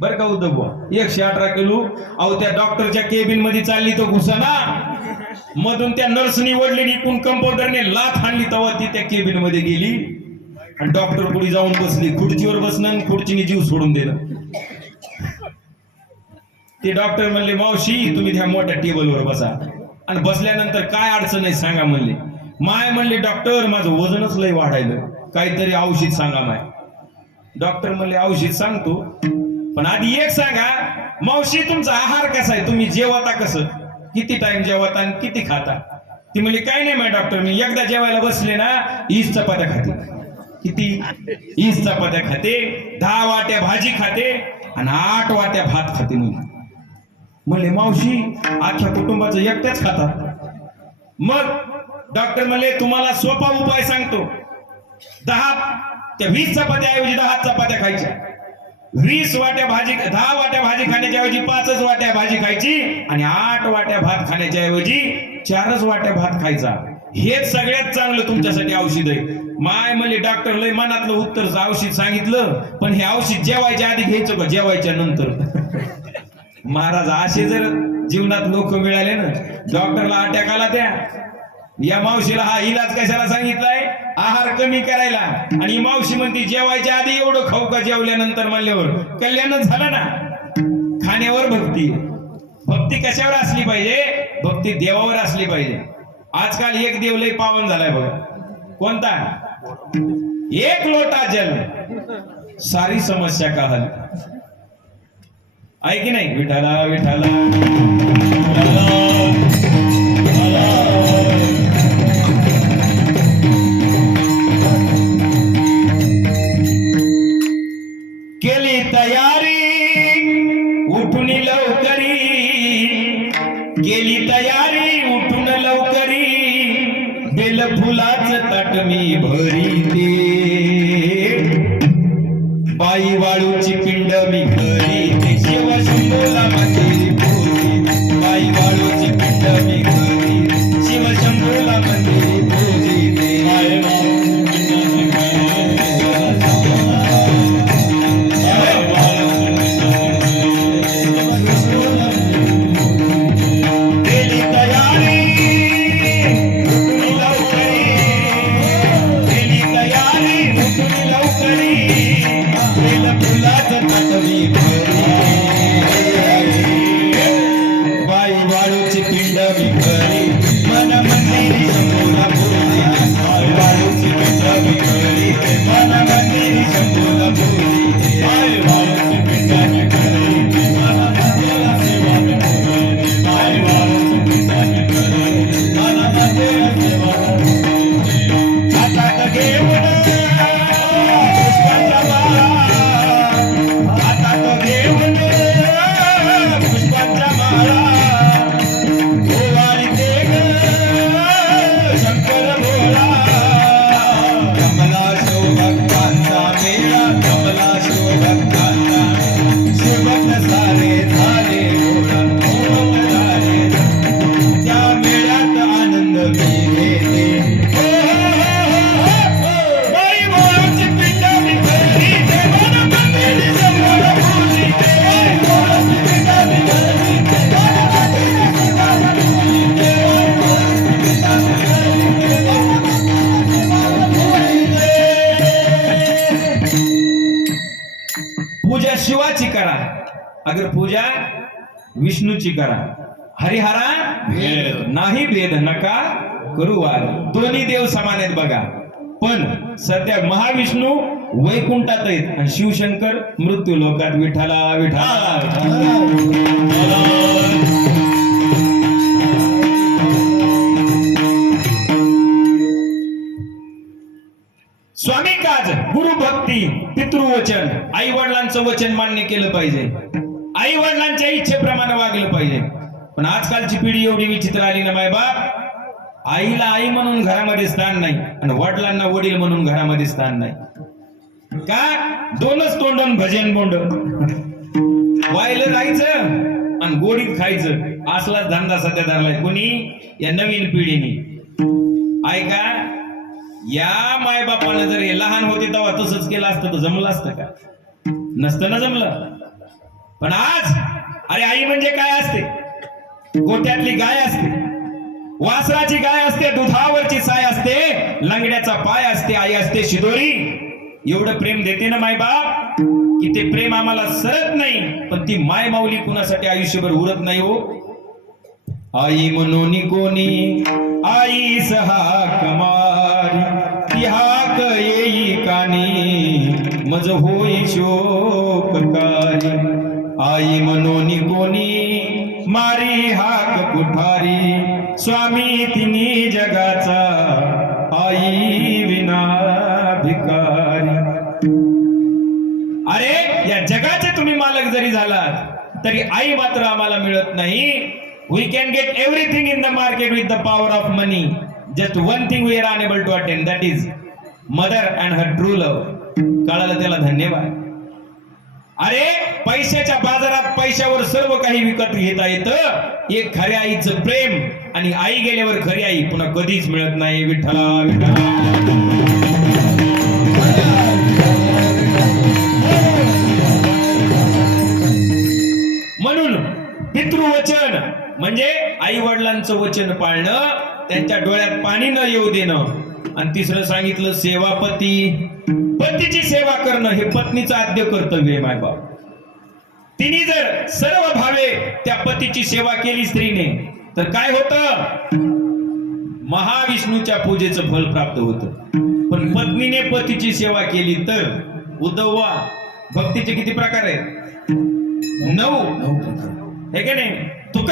बर का उद्धव बुवा एकशे अठरा किलो. अहो त्या डॉक्टरच्या केबिनमध्ये चालली तो घुसाना मधून त्या नर्सनी ओढली निकून कंपाऊंडरने लाथ आणली तेव्हा ती त्या केबिनमध्ये गेली. आणि डॉक्टर पुढे जाऊन बसली. खुर्चीवर बसणं आणि खुर्चीने जीव सोडून देणं. ते डॉक्टर म्हणले मावशी तुम्ही त्या मोठ्या टेबलवर बसा. आणि बसल्यानंतर काय अडचण आहे सांगा म्हणले. माय म्हणले डॉक्टर माझं वजनच लय वाढायलं. काहीतरी औषध सांगा माय. डॉक्टर म्हणले औषध सांगतो. पण आधी एक सांगा मावशी तुमचा आहार कसा आहे? तुम्ही जेवता कसं? किती टाइम जेवता आणि किती खाता? ती म्हणजे काय नाही माय डॉक्टर मी एकदा जेवायला बसले ना ईस चपात्या खाते. किती? ईस चपात्या खाते दहा वाट्या भाजी खाते आणि आठ वाट्या भात खाते मी म्हणले मावशी आजच्या कुटुंबाचं एकट्याच खातात. मग डॉक्टर म्हणले तुम्हाला सोपा उपाय सांगतो. दहा त्या वीस चपात्या ऐवजी दहा चपात्या खायच्या. वीस वाट्या भाजी दहा वाट्या भाजी खाण्याच्या ऐवजी पाचच वाट्या भाजी खायची आणि आठ वाट्या भात खाण्याच्या ऐवजी चारच वाट्या भात खायचा. हेच सगळ्यात चांगलं तुमच्यासाठी औषध आहे. माय म्हणजे डॉक्टर लय मनातलं उत्तर औषध सांगितलं पण हे औषध जेवायच्या आधी घ्यायचं का जेवायच्या नंतर? महाराज असे जर जीवनात लोक मिळाले ना डॉक्टरला अटॅक आला त्या. या मावशीला हा इलाज कशाला सांगितलाय? आहार कमी करायला. आणि मावशी म्हणते जेवायच्या आधी एवढं खाऊ का जेवल्यानंतर म्हणल्यावर? कल्याणच झालं ना. खाण्यावर भक्ती. भक्ती कशावर असली पाहिजे? भक्ती देवावर असली पाहिजे. आजकाल एक देव लय पावन झालाय बघा. कोणता? एक लोटा जल. सारी समस्या का हल आहे की नाही? विठाला, विठाला. बेल फुलाच ताट मी भरी दे बाई वाळूची पिंड मी घरी ते शिव शंभूला मंदिरी तर पूजा विष्णूची करा. हरिहरा नाही भेद नका करू वाद. दोन्ही देव समान आहेत बघा. पण सध्या महाविष्णू वैकुंठात आहेत आणि शिवशंकर मृत्यू लोकात विठाला विठाला स्वामी काज गुरु भक्ती पितृवचन. आई वडिलांचं वचन मान्य केलं पाहिजे. आई वडिलांच्या इच्छेप्रमाणे वागलं पाहिजे. पण आजकालची पिढी एवढी विचित्र आली ना माय बाप. आईला आई म्हणून घरामध्ये स्थान नाही आणि वडिलांना वडील म्हणून घरामध्ये स्थान नाही. का? दोनच तोंडून भजन बोंड. वायलं जायचं आणि गोडीत खायचं. असलाच धंदा सध्या धरलाय कोणी? या नवीन पिढीने. ऐका या मायबापानं जर हे लहान होते तेव्हा तसंच केलं असतं तर जमलं असतं का? नसतं ना जमलं. पण आज अरे आई म्हणजे काय असते? गोट्यातली गाय असते. वासराची गाय असते दुधावरची साय असते लंगड्याचा पाय असते आई असते शिदोरी. एवढं प्रेम देते ना माय बाप? की ते प्रेम आम्हाला सरत नाही पण ती माय माऊली कुणासाठी आयुष्यभर उरत नाही हो? आई म्हणून कोणी आई सहा कमार ती येई कानी मज होई शो आई म्हणून कोणी मारी हाक कुठारी? स्वामी तिनी जगाचा आई विना भिकारी. अरे या जगाचे तुम्ही मालक जरी झालात तरी आई मात्र आम्हाला मिळत नाही. We can get everything in the market with the power of money just one thing we are unable to attend that is mother and her true love कळालं त्याला धन्यवाद. अरे पैशाच्या बाजारात पैशावर सर्व काही विकत घेता येतं. एक खऱ्या आईचं प्रेम आणि आई गेल्यावर खरी आई पुन्हा कधीच मिळत नाही. विठ्ठला विठ्ठला. म्हणून पितृवचन म्हणजे आई वडिलांचं वचन पाळणं त्यांच्या डोळ्यात पाणी न येऊ देणं. आणि तिसरं सांगितलं सेवापती. पतीची सेवा करणं हे पत्नीचं आद्य कर्तव्य आहे मायबाप तिने जर सर्व भावे त्या पतीची सेवा केली स्त्रीने तर काय होतं? महाविष्णूच्या पूजेचं फल प्राप्त होत. पण पत्नीने पतीची सेवा केली तर उद्धवा भक्तीचे किती प्रकार आहेत? नऊ. नऊ प्रकार हे का नाही?